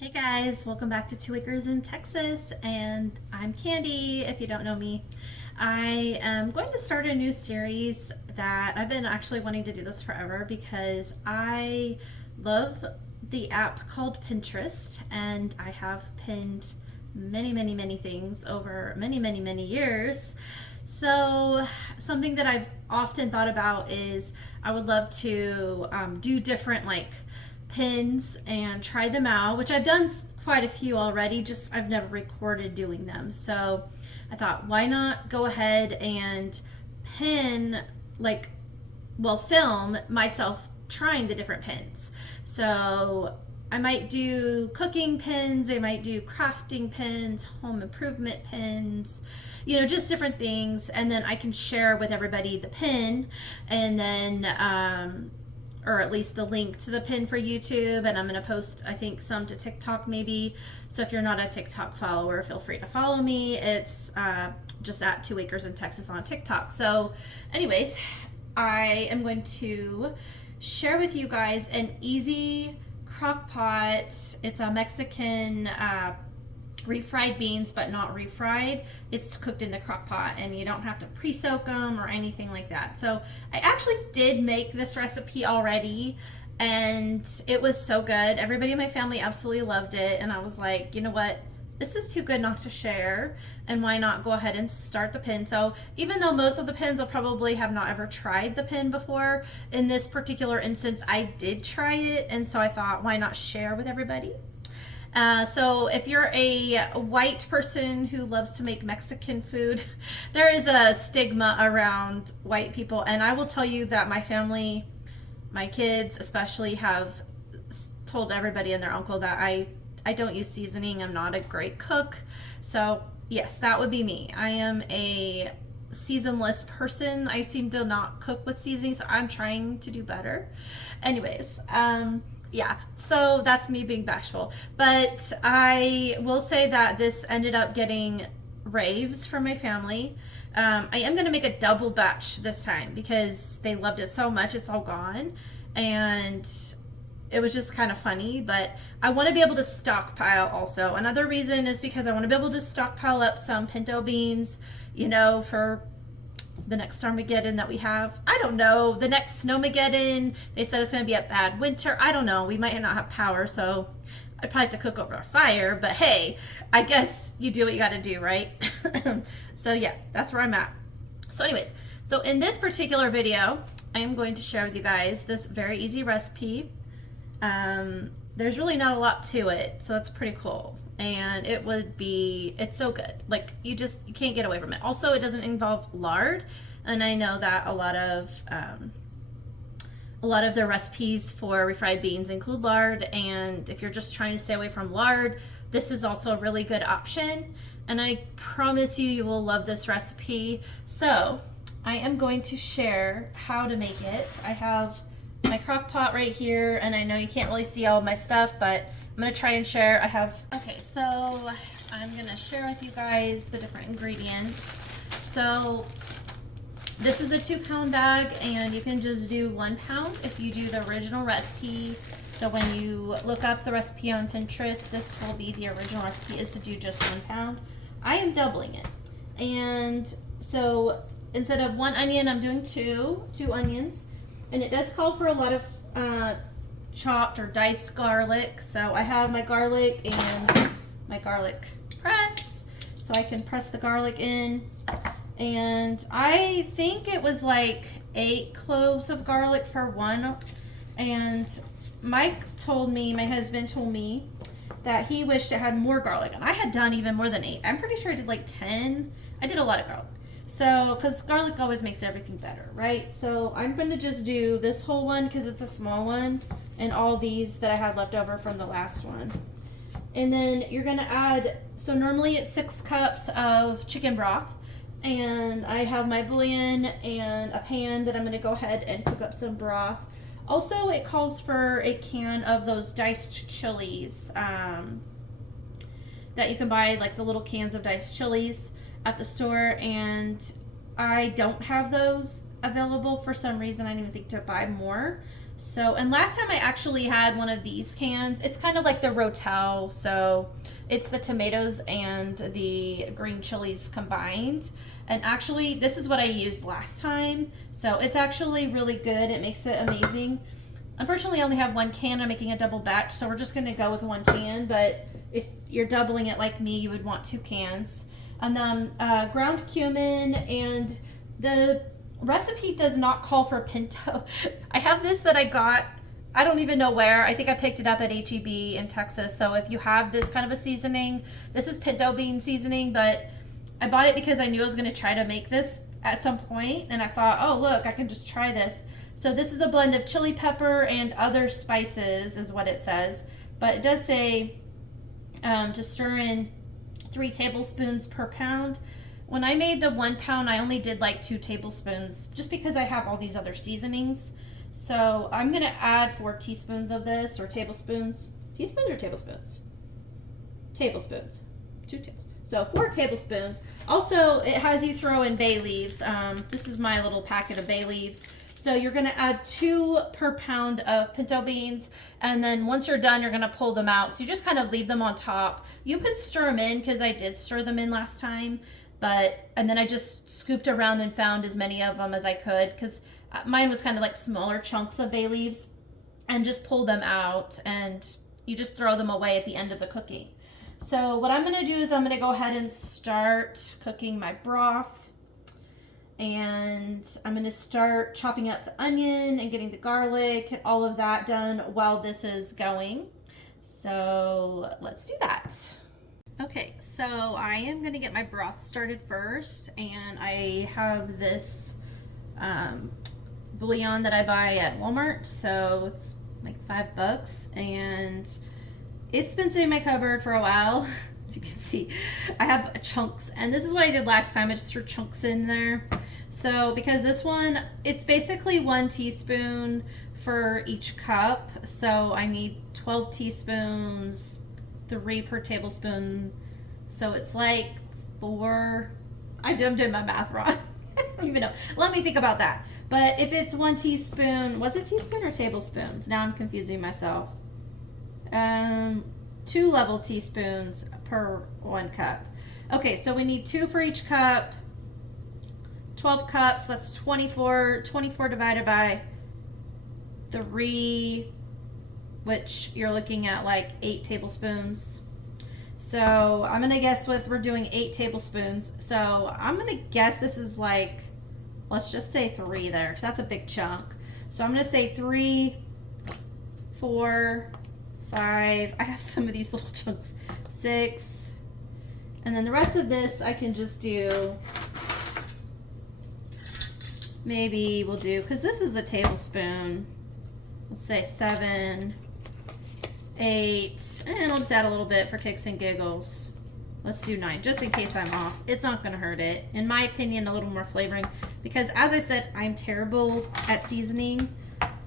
Hey guys, welcome back to 2 Acres in Texas, and I'm Candy if you don't know me. I am going to start a new series that I've been actually wanting to do this forever because I love the app called Pinterest, and I have pinned many things over many years. So something that I've often thought about is I would love to do different pins and try them out, which I've done quite a few already, just I've never recorded doing them. So I thought, why not go ahead and pin, film myself trying the different pins. So I might do cooking pins, I might do crafting pins, home improvement pins, just different things. And then I can share with everybody the pin, and then, or at least the link to the pin for YouTube, and I'm going to post, I think, some to TikTok maybe. So if you're not a TikTok follower, feel free to follow me. It's just at 2 Acres in Texas on TikTok. So anyways, I am going to share with you guys an easy crock pot. It's a Mexican refried beans, but not refried. It's cooked in the crock pot, and you don't have to pre-soak them or anything like that. So I actually did make this recipe already, and it was so good. Everybody in my family absolutely loved it, and I was like, you know what? This is too good not to share, and why not go ahead and start the pin. So even though most of the pins will probably have not ever tried the pin before, in this particular instance, I did try it, and so I thought, why not share with everybody? So if you're a white person who loves to make Mexican food, there is a stigma around white people. And I will tell you that my family, my kids especially, have told everybody and their uncle that I don't use seasoning. I'm not a great cook. So yes, that would be me. I am a seasonless person. I seem to not cook with seasoning, so I'm trying to do better. Anyways, yeah, so that's me being bashful. But I will say that this ended up getting raves from my family. I am going to make a double batch this time because they loved it so much. It's all gone. And it was just kind of funny. But I want to be able to stockpile also. Another reason is because I want to be able to stockpile up some pinto beans, for the next Armageddon that we have. I don't know. The next Snowmageddon, they said it's going to be a bad winter. I don't know. We might not have power, so I'd probably have to cook over a fire. But hey, I guess you do what you got to do, right? So yeah, that's where I'm at. So anyways, so in this particular video, I am going to share with you guys this very easy recipe. There's really not a lot to it, so that's pretty cool. And it's so good. You can't get away from it. Also, it doesn't involve lard. And I know that a lot of their recipes for refried beans include lard. And if you're just trying to stay away from lard, this is also a really good option. And I promise you will love this recipe. So I am going to share how to make it. I have my crock pot right here, and I know you can't really see all of my stuff, but I'm gonna try and share. Okay, so I'm gonna share with you guys the different ingredients. So this is a 2-pound bag, and you can just do 1 pound if you do the original recipe. So when you look up the recipe on Pinterest, this will be the original recipe, is to do just 1 pound. I am doubling it. And so instead of 1 onion, I'm doing two onions. And it does call for a lot of chopped or diced garlic. So I have my garlic and my garlic press, so I can press the garlic in. And I think it was like 8 cloves of garlic for one. And my husband told me that he wished it had more garlic, and I had done even more than 8. I'm pretty sure I did like 10. I did a lot of garlic. So, because garlic always makes everything better, right? So I'm going to just do this whole one because it's a small one, and all these that I had left over from the last one. And then you're going to add, so normally it's 6 cups of chicken broth, and I have my bouillon and a pan that I'm going to go ahead and cook up some broth. Also, it calls for a can of those diced chilies that you can buy, like the little cans of diced chilies at the store, and I don't have those available for some reason. I didn't even think to buy more. So, and last time I actually had one of these cans. It's kind of like the Rotel, so it's the tomatoes and the green chilies combined. And actually, this is what I used last time. So it's actually really good. It makes it amazing. Unfortunately, I only have one can. I'm making a double batch, so we're just gonna go with one can. But if you're doubling it like me, you would want 2 cans. And then ground cumin, and the recipe does not call for pinto. I have this that I got, I don't even know where. I think I picked it up at HEB in Texas. So if you have this kind of a seasoning, this is pinto bean seasoning, but I bought it because I knew I was going to try to make this at some point, and I thought, oh look, I can just try this. So this is a blend of chili pepper and other spices is what it says, but it does say to stir in 3 tablespoons per pound. When I made the 1 pound, I only did like 2 tablespoons just because I have all these other seasonings. So I'm gonna add 4 teaspoons of this, or tablespoons. Teaspoons or tablespoons? Tablespoons. 2 tablespoons. So 4 tablespoons. Also, it has you throw in bay leaves. This is my little packet of bay leaves. So you're gonna add 2 per pound of pinto beans, and then once you're done, you're gonna pull them out. So you just kind of leave them on top. You can stir them in, because I did stir them in last time. And then I just scooped around and found as many of them as I could, because mine was kind of like smaller chunks of bay leaves, and just pull them out, and you just throw them away at the end of the cooking. So what I'm going to do is I'm going to go ahead and start cooking my broth, and I'm going to start chopping up the onion and getting the garlic and all of that done while this is going. So let's do that. Okay, so I am going to get my broth started first, and I have this bouillon that I buy at Walmart, so it's like $5, and it's been sitting in my cupboard for a while. As you can see, I have chunks, and this is what I did last time. I just threw chunks in there. So because this one, it's basically 1 teaspoon for each cup, so I need 12 teaspoons, 3 per tablespoon, so it's like 4. I'm doing my math wrong. I don't even know. Let me think about that. But if it's 1 teaspoon, was it teaspoon or tablespoons? Now I'm confusing myself. 2 level teaspoons per 1 cup. Okay, so we need 2 for each cup. 12 cups, that's 24. 24 divided by 3, which you're looking at like 8 tablespoons. So I'm gonna guess we're doing 8 tablespoons. So I'm gonna guess this is like, let's just say 3 there, because that's a big chunk. So I'm gonna say 3, 4, 5. I have some of these little chunks. 6, and then the rest of this I can just do. Maybe we'll do, because this is a tablespoon. Let's say 7, 8, and I'll just add a little bit for kicks and giggles. Let's do 9, just in case I'm off. It's not gonna hurt it. In my opinion, a little more flavoring, because as I said, I'm terrible at seasoning,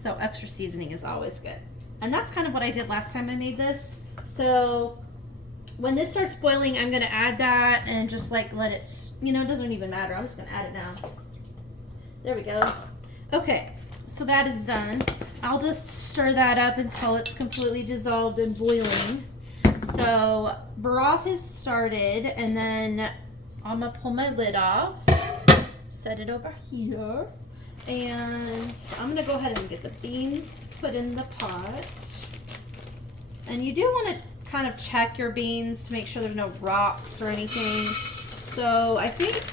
so extra seasoning is always good. And that's kind of what I did last time I made this. So when this starts boiling, I'm gonna add that and just like let it, it doesn't even matter. I'm just gonna add it now. There we go. Okay, so that is done. I'll just stir that up until it's completely dissolved and boiling. So broth is started, and then I'm gonna pull my lid off, set it over here, and I'm gonna go ahead and get the beans put in the pot. And you do want to kind of check your beans to make sure there's no rocks or anything. So I think,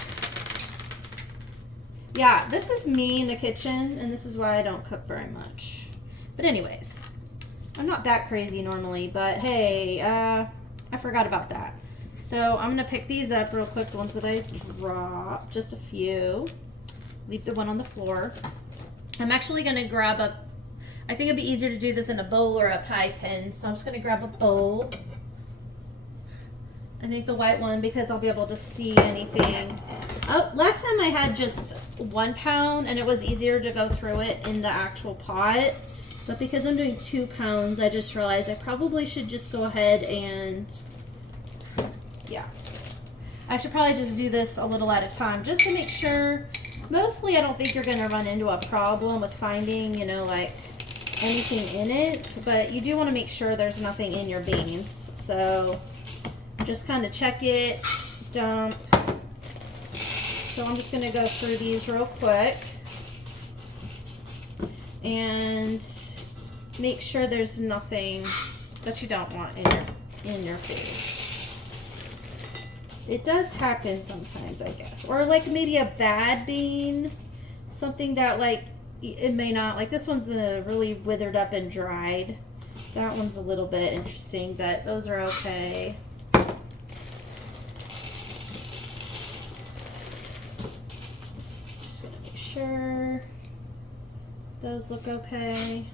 yeah, this is me in the kitchen, and this is why I don't cook very much. But anyways, I'm not that crazy normally, but hey, I forgot about that. So I'm gonna pick these up real quick, the ones that I dropped, just a few. Leave the one on the floor. I'm actually gonna grab I think it'd be easier to do this in a bowl or a pie tin, so I'm just gonna grab a bowl. I think the white one, because I'll be able to see anything. Oh, last time I had just 1 pound, and it was easier to go through it in the actual pot. But because I'm doing 2 pounds, I just realized I probably should just go ahead and, yeah. I should probably just do this a little at a time, just to make sure. Mostly, I don't think you're gonna run into a problem with finding, like anything in it, but you do want to make sure there's nothing in your beans. So just kind of check it, dump. So I'm just going to go through these real quick and make sure there's nothing that you don't want in your food. It does happen sometimes, I guess. Or like maybe a bad bean, something that like it may not, like this one's really withered up and dried. That one's a little bit interesting, but those are okay. Just gonna make sure those look okay.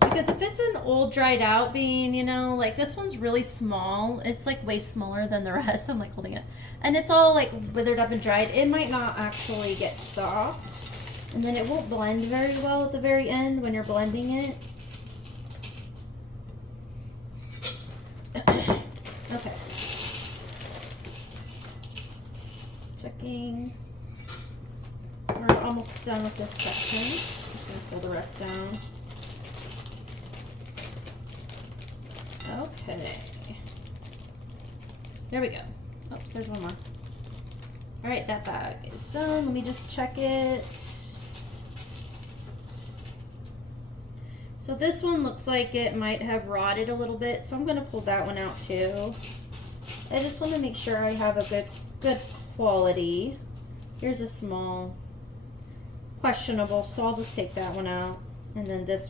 Because if it's an old dried out bean, you know, like this one's really small. It's like way smaller than the rest. I'm like holding it. And it's all like withered up and dried. It might not actually get soft. And then it won't blend very well at the very end when you're blending it. Okay. Checking. We're almost done with this section. I'm just going to pull the rest down. Okay. There we go. Oops, there's one more. All right, that bag is done. Let me just check it. So this one looks like it might have rotted a little bit, so I'm going to pull that one out too. I just want to make sure I have a good quality. Here's a small questionable, so I'll just take that one out. And then this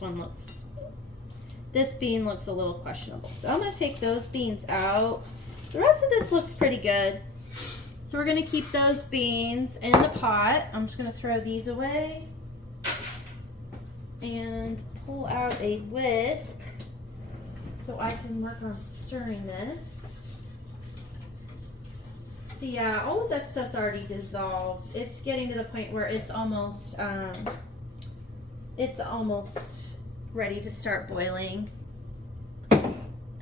bean looks a little questionable. So I'm going to take those beans out. The rest of this looks pretty good. So we're going to keep those beans in the pot. I'm just going to throw these away and pull out a whisk so I can work on stirring this. So yeah, all of that stuff's already dissolved. It's getting to the point where it's almost ready to start boiling.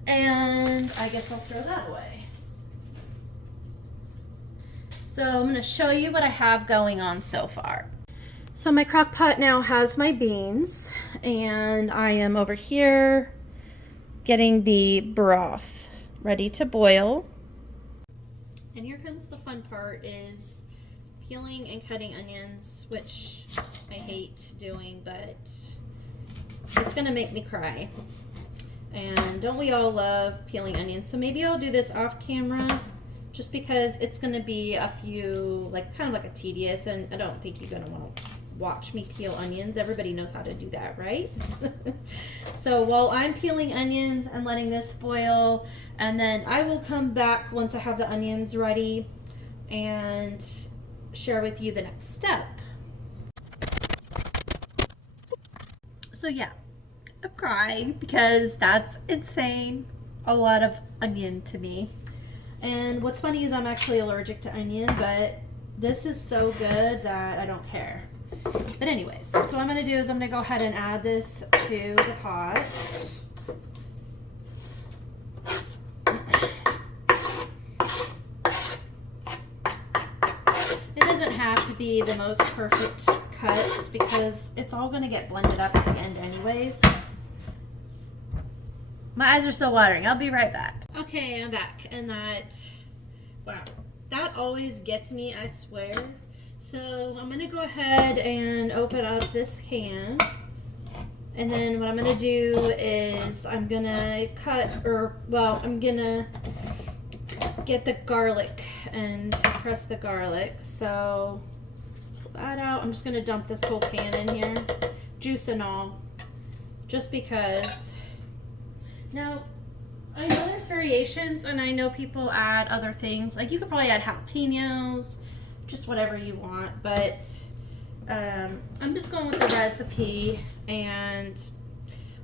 And I guess I'll throw that away. So I'm going to show you what I have going on so far. So my crock pot now has my beans, and I am over here getting the broth ready to boil. And here comes the fun part, is peeling and cutting onions, which I hate doing, but it's gonna make me cry. And don't we all love peeling onions? So maybe I'll do this off camera, just because it's gonna be a few, like kind of like a tedious, and I don't think you're gonna want to watch me peel onions. Everybody knows how to do that, right? So while I'm peeling onions and letting this boil, and then I will come back once I have the onions ready and share with you the next step. So yeah, I'm crying because that's insane. A lot of onion to me. And what's funny is I'm actually allergic to onion, but this is so good that I don't care. But anyways, so what I'm going to do is I'm going to go ahead and add this to the pot. It doesn't have to be the most perfect cuts because it's all going to get blended up at the end anyways. My eyes are still watering. I'll be right back. Okay, I'm back. And wow, that always gets me, I swear. So I'm going to go ahead and open up this can. And then what I'm going to do is I'm going to I'm going to get the garlic and press the garlic. So pull that out. I'm just going to dump this whole can in here, juice and all, just because. Now, I know there's variations, and I know people add other things. Like you could probably add jalapenos, just whatever you want, but I'm just going with the recipe, and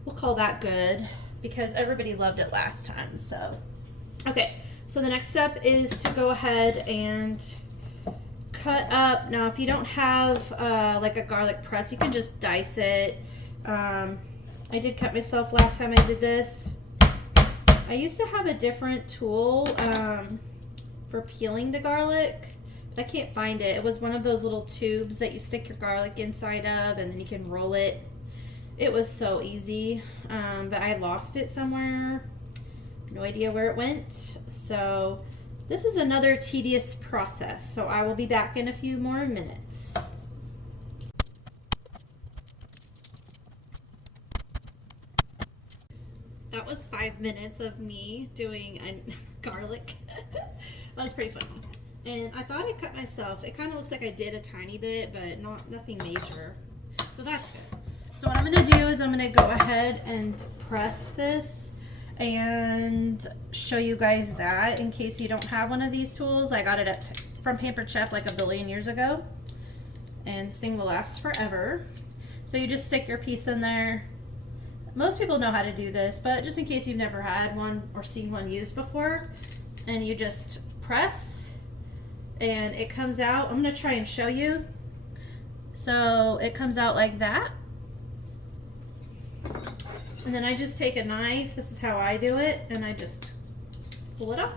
we'll call that good because everybody loved it last time. So okay, so the next step is to go ahead and cut up. Now if you don't have like a garlic press, you can just dice it. I did cut myself last time I did this. I used to have a different tool for peeling the garlic, but I can't find it. It was one of those little tubes that you stick your garlic inside of, and then you can roll it. It was so easy, but I lost it somewhere. No idea where it went. So this is another tedious process. So I will be back in a few more minutes. That was 5 minutes of me doing garlic. That was pretty funny. And I thought I cut myself. It kind of looks like I did a tiny bit, but nothing major. So that's good. So what I'm going to do is I'm going to go ahead and press this and show you guys that in case you don't have one of these tools. I got it from Pampered Chef like a billion years ago. And this thing will last forever. So you just stick your piece in there. Most people know how to do this, but just in case you've never had one or seen one used before, and you just press and it comes out. I'm going to try and show you. So it comes out like that. And then I just take a knife, this is how I do it, and I just pull it off.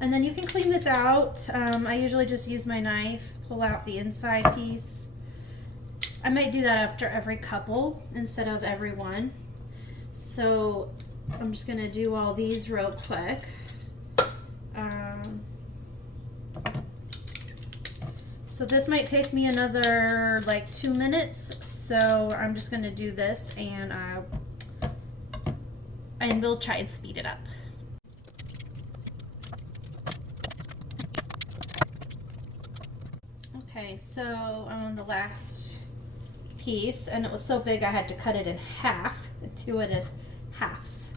And then you can clean this out. I usually just use my knife, pull out the inside piece. I might do that after every couple instead of every one. So I'm just gonna do all these real quick. So this might take me another like 2 minutes. So I'm just gonna do this and we'll try and speed it up. Okay, so on the last piece, and it was so big I had to cut it in half, do it as halves.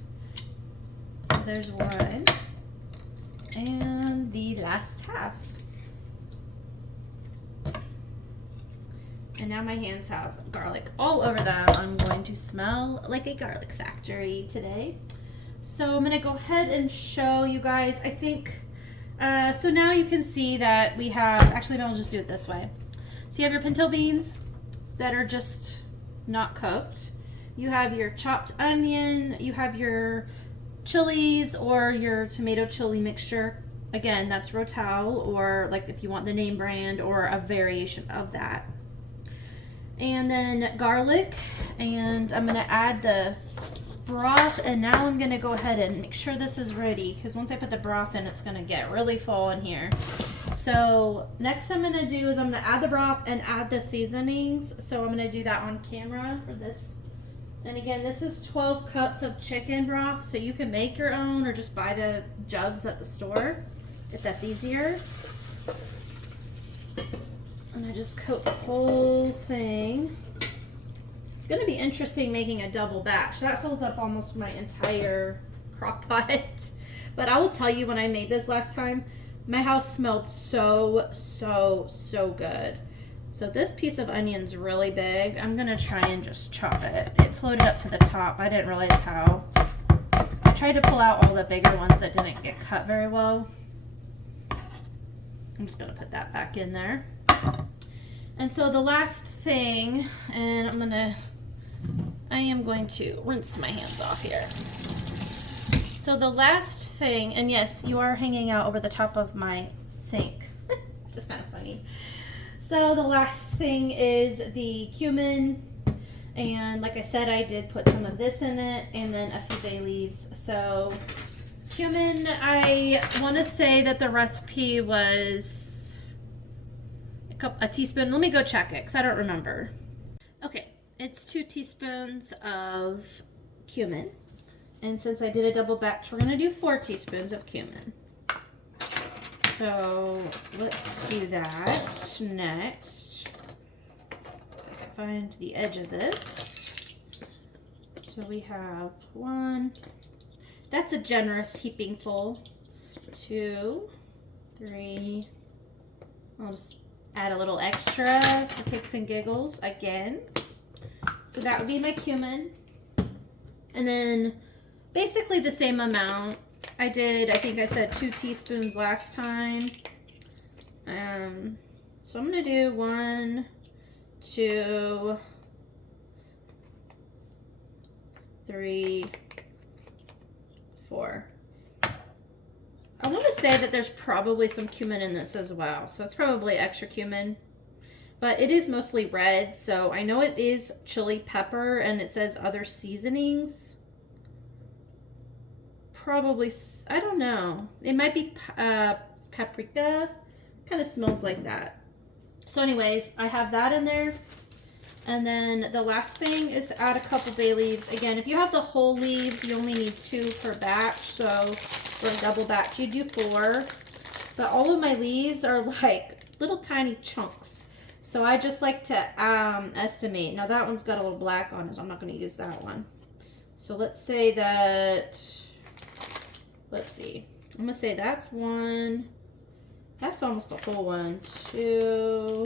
So there's one, and the last half. And now my hands have garlic all over them. I'm going to smell like a garlic factory today. So I'm gonna go ahead and show you guys, I think, so now you can see that we have, actually I'll just do it this way. So you have your pinto beans that are just not cooked. You have your chopped onion, you have your chilies or your tomato chili mixture. Again, that's Rotel, or like if you want the name brand or a variation of that. And then garlic, and I'm gonna add the broth, and now I'm gonna go ahead and make sure this is ready, because once I put the broth in, it's gonna get really full in here. So next I'm gonna do is I'm gonna add the broth and add the seasonings. So I'm gonna do that on camera for this. And again, this is 12 cups of chicken broth, so you can make your own or just buy the jugs at the store if that's easier. And I just coat the whole thing. It's gonna be interesting making a double batch. That fills up almost my entire crock pot. But I will tell you, when I made this last time, my house smelled so good. So this piece of onion's really big. I'm gonna try and just chop it. It floated up to the top. I didn't realize how. I tried to pull out all the bigger ones that didn't get cut very well. I'm just gonna put that back in there. And so the last thing, and I am going to rinse my hands off here. So the last thing, and yes, you are hanging out over the top of my sink. Just kind of funny. So the last thing is the cumin. And like I said, I did put some of this in it and then a few bay leaves. So cumin, I want to say that the recipe was a teaspoon. Let me go check it because I don't remember. Okay, it's 2 teaspoons of cumin. And since I did a double batch, we're going to do 4 teaspoons of cumin. So let's do that next. Find the edge of this. So we have 1. That's a generous heaping full. 2, 3. I'll just add a little extra for kicks and giggles again. So that would be my cumin. And then basically the same amount. I think I said 2 teaspoons last time. So I'm gonna do 1, 2, 3, 4. I want to say that there's probably some cumin in this as well. So it's probably extra cumin. but it is mostly red, so I know it is chili pepper, and it says other seasonings. Probably, I don't know. It might be paprika. Kind of smells like that. So anyways, I have that in there. And then the last thing is to add a couple bay leaves. Again, if you have the whole leaves, you only need 2 per batch. So for a double batch, you do 4. But all of my leaves are like little tiny chunks. So I just like to estimate. Now that one's got a little black on it, so I'm not going to use that one. So let's say that, let's see. I'm going to say that's 1. That's almost a whole one. 2.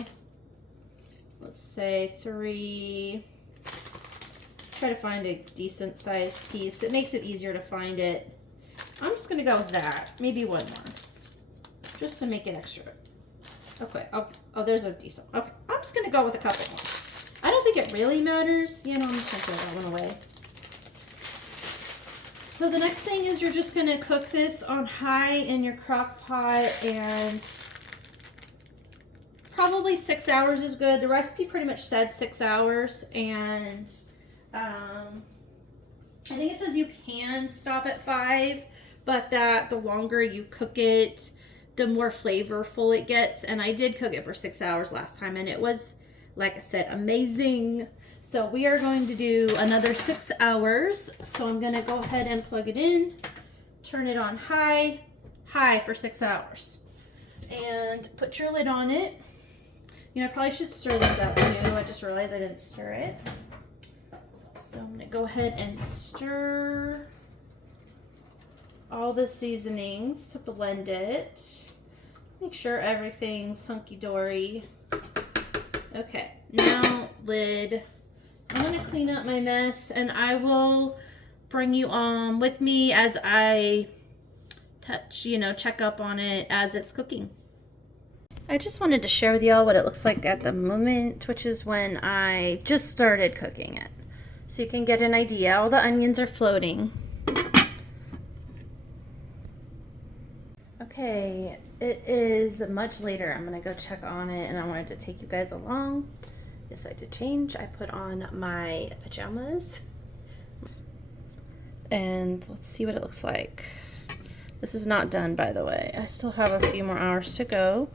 Let's say 3. Try to find a decent sized piece. It makes it easier to find it. I'm just gonna go with that. Maybe 1 more. Just to make it extra. Okay. Oh, there's a decent. Okay. I'm just gonna go with a couple more. I don't think it really matters. You know, I'm just gonna throw that one away. So the next thing is you're just gonna cook this on high in your crock pot, and probably 6 hours is good. The recipe pretty much said 6 hours, and I think it says you can stop at 5, but that the longer you cook it, the more flavorful it gets. And I did cook it for 6 hours last time, and it was, like I said, amazing. So we are going to do another 6 hours. So I'm going to go ahead and plug it in, turn it on high for 6 hours, and put your lid on it. You know, I probably should stir this out too. I just realized I didn't stir it. So I'm gonna go ahead and stir all the seasonings to blend it. Make sure everything's hunky-dory. Okay, now lid. I'm gonna clean up my mess, and I will bring you on with me as I check up on it as it's cooking. I just wanted to share with y'all what it looks like at the moment, which is when I just started cooking it. So you can get an idea. All the onions are floating. Okay, it is much later. I'm gonna go check on it, and I wanted to take you guys along. Yes, I did change. I put on my pajamas. And let's see what it looks like. This is not done, by the way. I still have a few more hours to go.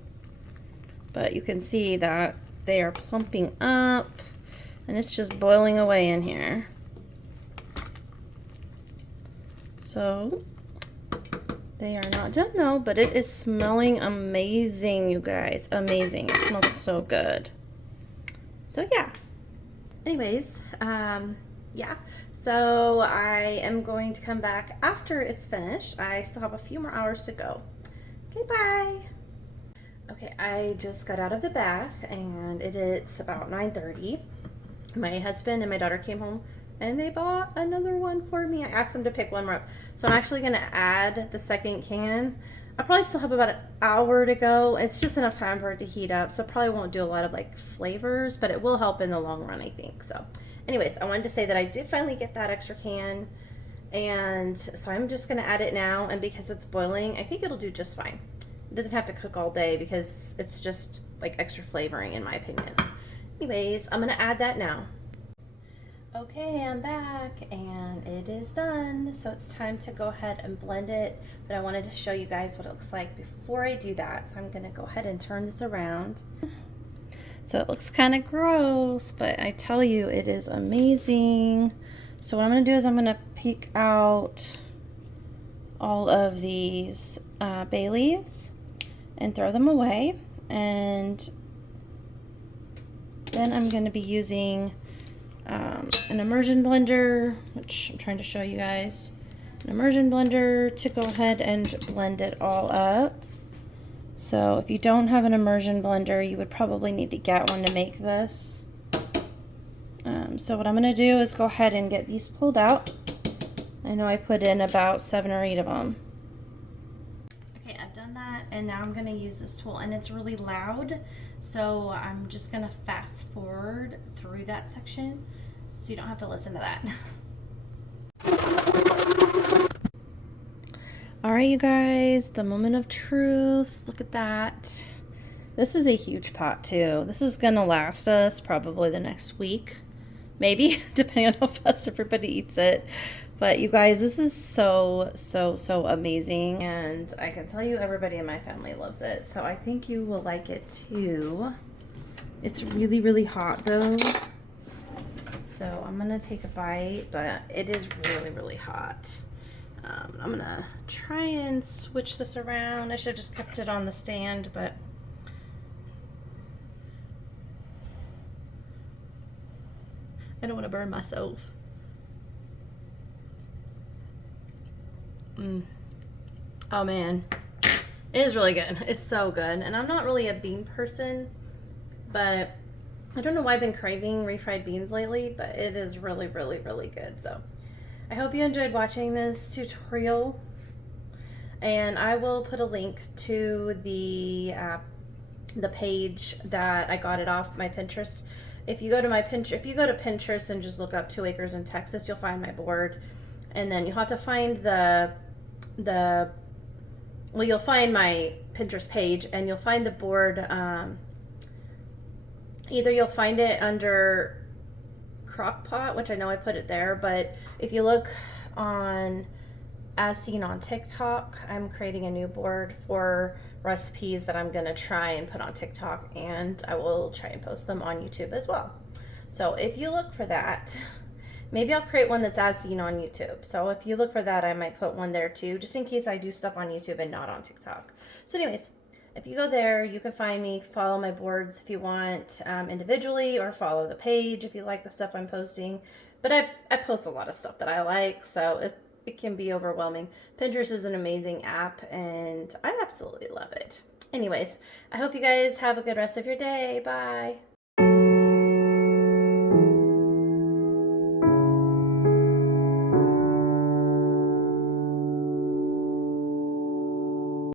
But you can see that they are plumping up, and it's just boiling away in here. So they are not done though, but it is smelling amazing, you guys. Amazing. It smells so good. So yeah. Anyways, yeah. So I am going to come back after it's finished. I still have a few more hours to go. Okay, bye. Okay, I just got out of the bath, and it is about 9:30. My husband and my daughter came home, and they bought another one for me. I asked them to pick one more up. So I'm actually going to add the second can. I probably still have about an hour to go. It's just enough time for it to heat up, so I probably won't do a lot of like flavors, but it will help in the long run, I think. So anyways, I wanted to say that I did finally get that extra can, and so I'm just going to add it now, and because it's boiling, I think it'll do just fine. It doesn't have to cook all day because it's just like extra flavoring, in my opinion. Anyways, I'm gonna add that now. Okay, I'm back, and it is done. So it's time to go ahead and blend it, but I wanted to show you guys what it looks like before I do that. So I'm gonna go ahead and turn this around. So it looks kind of gross, but I tell you, it is amazing. So what I'm gonna do is I'm gonna pick out all of these bay leaves and throw them away, and then I'm going to be using an immersion blender, which I'm trying to show you guys, an immersion blender to go ahead and blend it all up. So if you don't have an immersion blender, you would probably need to get one to make this. So what I'm going to do is go ahead and get these pulled out. I know I put in about 7 or 8 of them. Okay, I've done that, and now I'm going to use this tool, and it's really loud, so I'm just going to fast forward through that section so you don't have to listen to that. All right, you guys, the moment of truth. Look at that. This is a huge pot too. This is gonna last us probably the next week, maybe, depending on how fast everybody eats it. But you guys, this is so, so, so amazing. And I can tell you everybody in my family loves it. So I think you will like it too. It's really, really hot though. So I'm gonna take a bite, but it is really, really hot. I'm gonna try and switch this around. I should have just kept it on the stand, but I don't want to burn myself. Oh man, it is really good. It's so good. And I'm not really a bean person, but I don't know why I've been craving refried beans lately, but it is really, really, really good. So I hope you enjoyed watching this tutorial, and I will put a link to the page that I got it off my Pinterest. If you go to Pinterest and just look up 2 acres in Texas, you'll find my board, and then you'll have to find you'll find my Pinterest page, and you'll find the board. Either you'll find it under crockpot, which I know I put it there, but if you look on As Seen on TikTok, I'm creating a new board for recipes that I'm gonna try and put on TikTok, and I will try and post them on YouTube as well. So if you look for that, maybe I'll create one that's as seen on YouTube. So if you look for that, I might put one there too, just in case I do stuff on YouTube and not on TikTok. So anyways, if you go there, you can find me, follow my boards if you want, individually, or follow the page if you like the stuff I'm posting. But I post a lot of stuff that I like, so it can be overwhelming. Pinterest is an amazing app, and I absolutely love it. Anyways, I hope you guys have a good rest of your day. Bye.